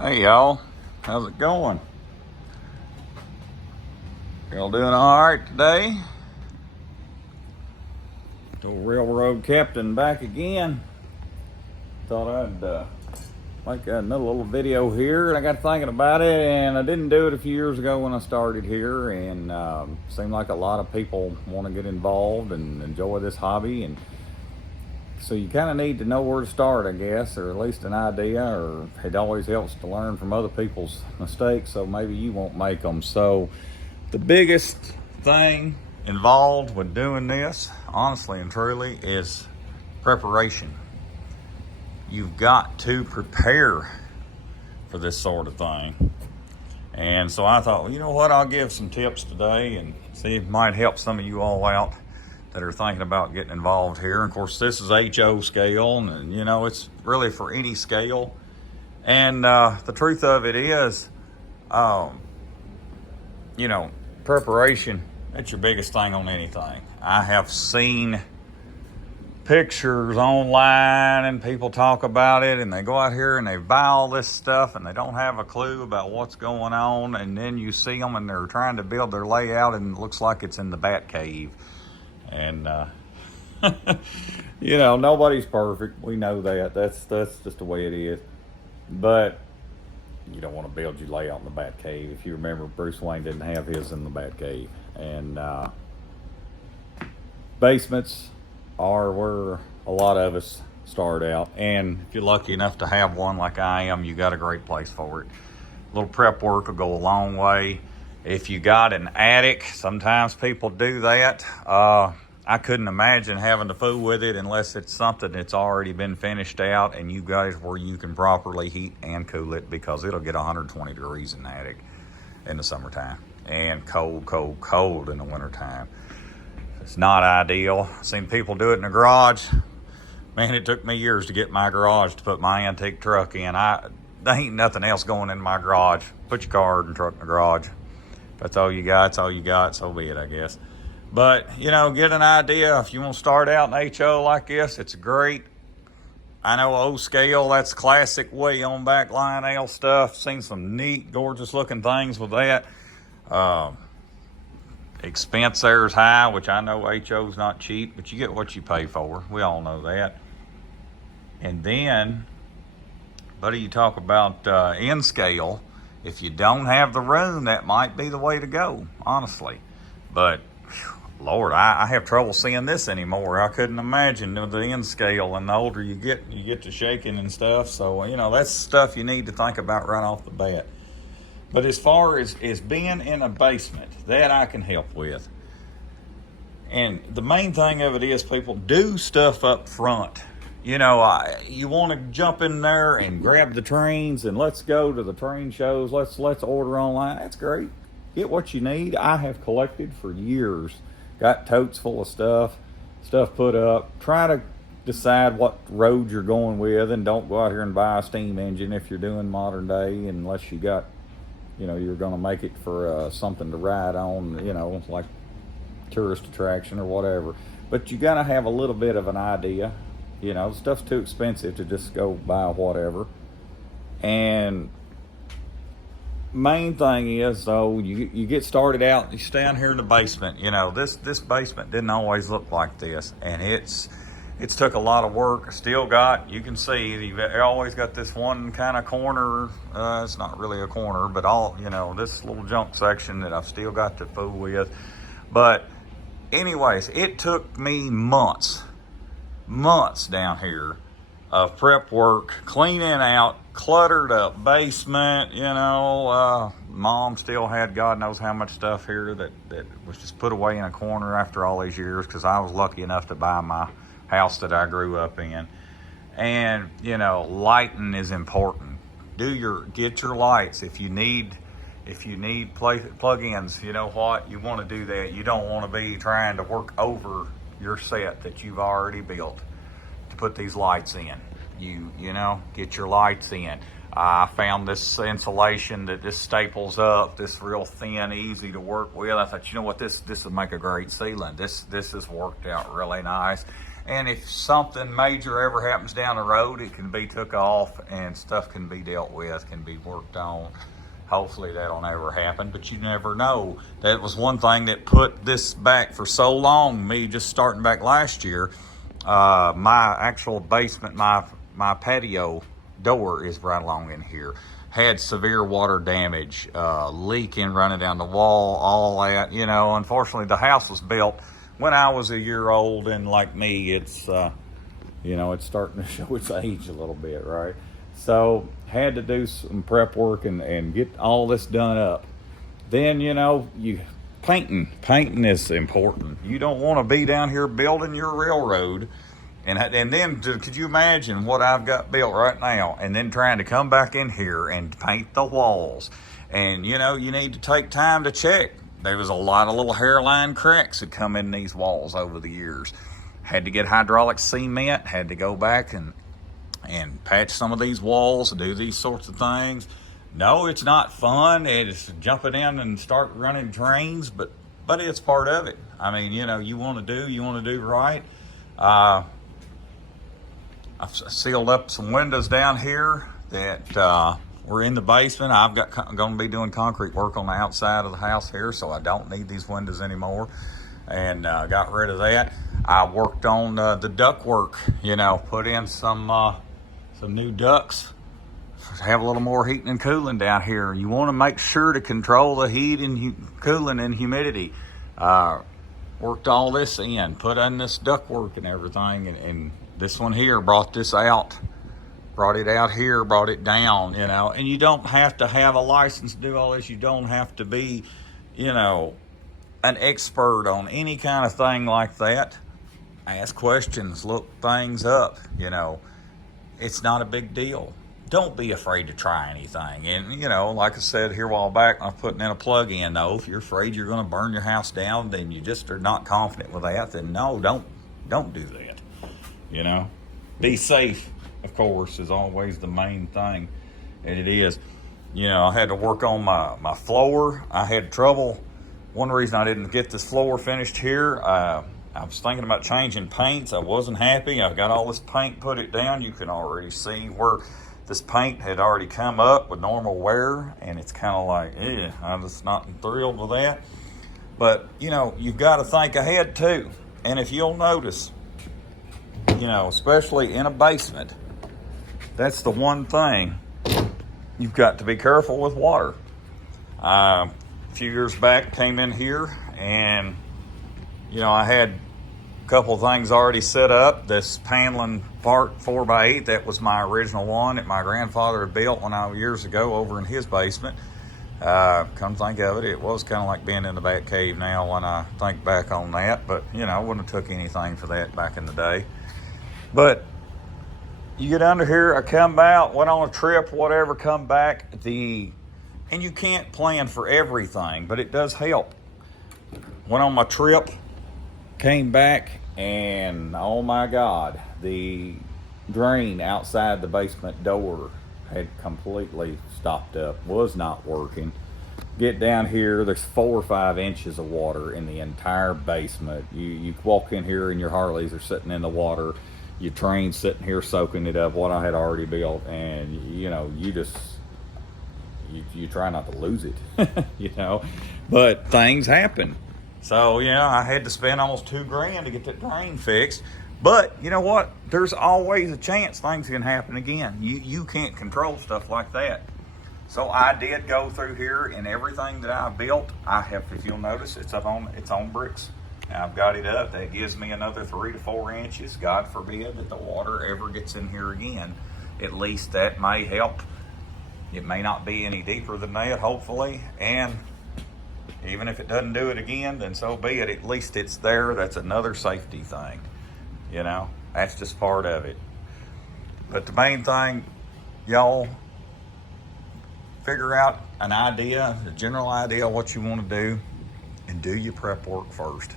Hey y'all, how's it going? Y'all doing all right today? The railroad captain back again. Thought I'd make another little video here, and I got thinking about it, and I didn't do it a few years ago when I started here, and seemed like a lot of people want to get involved and enjoy this hobby, and so you kind of need to know where to start, I guess, or at least an idea, or it always helps to learn from other people's mistakes, so maybe you won't make them. So the biggest thing involved with doing this, honestly and truly, is preparation. You've got to prepare for this sort of thing. And so I thought, well, you know what, I'll give some tips today and see if it might help some of you all out that are thinking about getting involved here. Of course, this is HO scale, and you know, it's really for any scale. And the truth of it is, you know, preparation, that's your biggest thing on anything. I have seen pictures online and people talk about it, and they go out here and they buy all this stuff and they don't have a clue about what's going on, and then you see them and they're trying to build their layout and it looks like it's in the bat cave. And you know, nobody's perfect. We know that. That's just the way it is. But you don't want to build your layout in the bat cave. If you remember, Bruce Wayne didn't have his in the bat cave. And basements are where a lot of us start out. And if you're lucky enough to have one like I am, you got a great place for it. A little prep work will go a long way. If you got an attic, sometimes people do that. I couldn't imagine having to fool with it unless it's something that's already been finished out and you guys where you can properly heat and cool it, because it'll get 120 degrees in the attic in the summertime and cold, cold, cold in the wintertime. It's not ideal. I've seen people do it in the garage. Man, it took me years to get my garage to put my antique truck in. There ain't nothing else going in my garage. Put your car and truck in the garage. That's all you got, it's all you got, so be it, I guess. But, you know, get an idea. If you want to start out in HO like this, it's great. I know O scale, that's classic way on back Lionel stuff. Seen some neat, gorgeous looking things with that. Expense there is high, which I know HO's not cheap, but you get what you pay for. We all know that. And then, buddy, you talk about N scale. If you don't have the room, that might be the way to go, honestly. But, Lord, I have trouble seeing this anymore. I couldn't imagine the N scale, and the older you get to shaking and stuff. So, you know, that's stuff you need to think about right off the bat. But as far as being in a basement, that I can help with. And the main thing of it is, people do stuff up front. You know, you want to jump in there and grab the trains and let's go to the train shows. Let's order online. That's great. Get what you need. I have collected for years. Got totes full of stuff put up. Try to decide what road you're going with, and don't go out here and buy a steam engine if you're doing modern day, unless you got, you know, you're going to make it for something to ride on, you know, like tourist attraction or whatever. But you got to have a little bit of an idea. You know, stuff's too expensive to just go buy whatever. And main thing is, though, you get started out, you stay down here in the basement. You know, this basement didn't always look like this, and it's took a lot of work. Still got, you can see, you've always got this one kind of corner. It's not really a corner, but all, you know, this little junk section that I've still got to fool with. But anyways, it took me months down here of prep work, cleaning out cluttered up basement. You know, mom still had God knows how much stuff here that was just put away in a corner after all these years, because I was lucky enough to buy my house that I grew up in. And you know, lighting is important. Get your lights. If you need plug-ins, you know what, you want to do that. You don't want to be trying to work over your set that you've already built to put these lights in. You know, get your lights in. I found this insulation that just staples up, this real thin, easy to work with. I thought, you know what, this would make a great ceiling. This has worked out really nice. And if something major ever happens down the road, it can be took off and stuff can be dealt with, can be worked on. Hopefully that'll never happen, but you never know. That was one thing that put this back for so long, me just starting back last year. My actual basement, my patio door is right along in here. Had severe water damage, leaking running down the wall, all that. You know, unfortunately the house was built when I was a year old, and like me, it's, you know, it's starting to show its age a little bit, right? So had to do some prep work and get all this done up. Then, you know, painting is important. You don't want to be down here building your railroad. And then could you imagine what I've got built right now, and then trying to come back in here and paint the walls. And you know, you need to take time to check. There was a lot of little hairline cracks that come in these walls over the years. Had to get hydraulic cement, had to go back and patch some of these walls, do these sorts of things. No, it's not fun. It's jumping in and start running drains, but it's part of it. I mean, you know, you want to do right. I've sealed up some windows down here that were in the basement. I've going to be doing concrete work on the outside of the house here, so I don't need these windows anymore, and got rid of that. I worked on the duct work, you know, put in some new ducts, have a little more heating and cooling down here. You want to make sure to control the heat and cooling and humidity. Worked all this in, put in this duct work and everything, and this one here brought it out here, brought it down, you know. And you don't have to have a license to do all this. You don't have to be, you know, an expert on any kind of thing like that. Ask questions, look things up, you know. It's not a big deal. Don't be afraid to try anything. And, you know, like I said here a while back, I'm putting in a plug-in, though. If you're afraid you're going to burn your house down, then you just are not confident with that, then no, don't do that. You know, be safe, of course, is always the main thing. And it is. You know, I had to work on my floor. I had trouble. One reason I didn't get this floor finished here, I was thinking about changing paints. I wasn't happy. I've got all this paint, put it down. You can already see where this paint had already come up with normal wear, and it's kind of like, I'm just not thrilled with that. But, you know, you've got to think ahead too. And if you'll notice, you know, especially in a basement, that's the one thing you've got to be careful with water. A few years back, came in here and, you know, I had a couple of things already set up. This paneling part 4x8, that was my original one that my grandfather had built years ago over in his basement. Come think of it, it was kind of like being in the Bat Cave now when I think back on that. But, you know, I wouldn't have took anything for that back in the day. But you get under here, I come out, went on a trip, whatever, come back. And you can't plan for everything, but it does help. Went on my trip, came back, and oh my God, the drain outside the basement door had completely stopped up, was not working. Get down here, there's 4 or 5 inches of water in the entire basement. You walk in here and your Harleys are sitting in the water. Your train's sitting here soaking it up, what I had already built, and you know, you try not to lose it, you know, but things happen. So, yeah, I had to spend almost $2,000 to get that drain fixed. But you know what? There's always a chance things can happen again. You can't control stuff like that. So I did go through here, and everything that I built, I have, if you'll notice, it's on bricks. I've got it up. That gives me another 3 to 4 inches. God forbid that the water ever gets in here again. At least that may help. It may not be any deeper than that, hopefully. And even if it doesn't do it again, then so be it. At least it's there. That's another safety thing. You know, that's just part of it. But the main thing, y'all, figure out an idea, a general idea of what you want to do, and do your prep work first.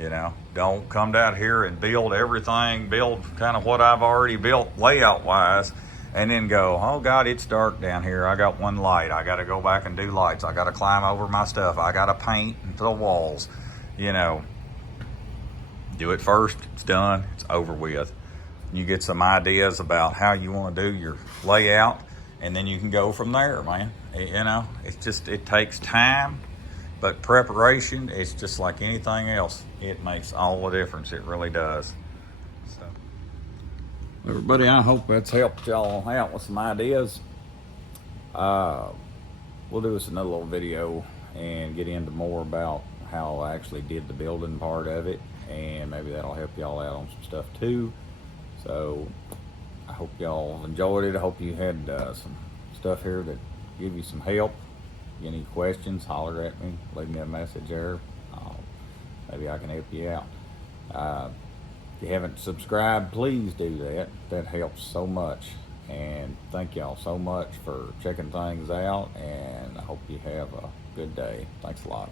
You know, don't come down here and build everything, build kind of what I've already built layout wise, and then go, oh God, it's dark down here. I got one light. I got to go back and do lights. I got to climb over my stuff. I got to paint the walls. You know, Do it first, it's done, it's over with. You get some ideas about how you want to do your layout, and then you can go from there, man. You know, it takes time, but preparation is just like anything else. It makes all the difference. It really does. So, everybody, I hope that's helped y'all out with some ideas. We'll do us another little video and get into more about how I actually did the building part of it, and maybe that'll help y'all out on some stuff too. So I hope y'all enjoyed it. I hope you had some stuff here that give you some help. Any questions, holler at me, leave me a message there. Maybe I can help you out. If you haven't subscribed, please do that. That helps so much. And thank y'all so much for checking things out, and I hope you have a good day. Thanks a lot.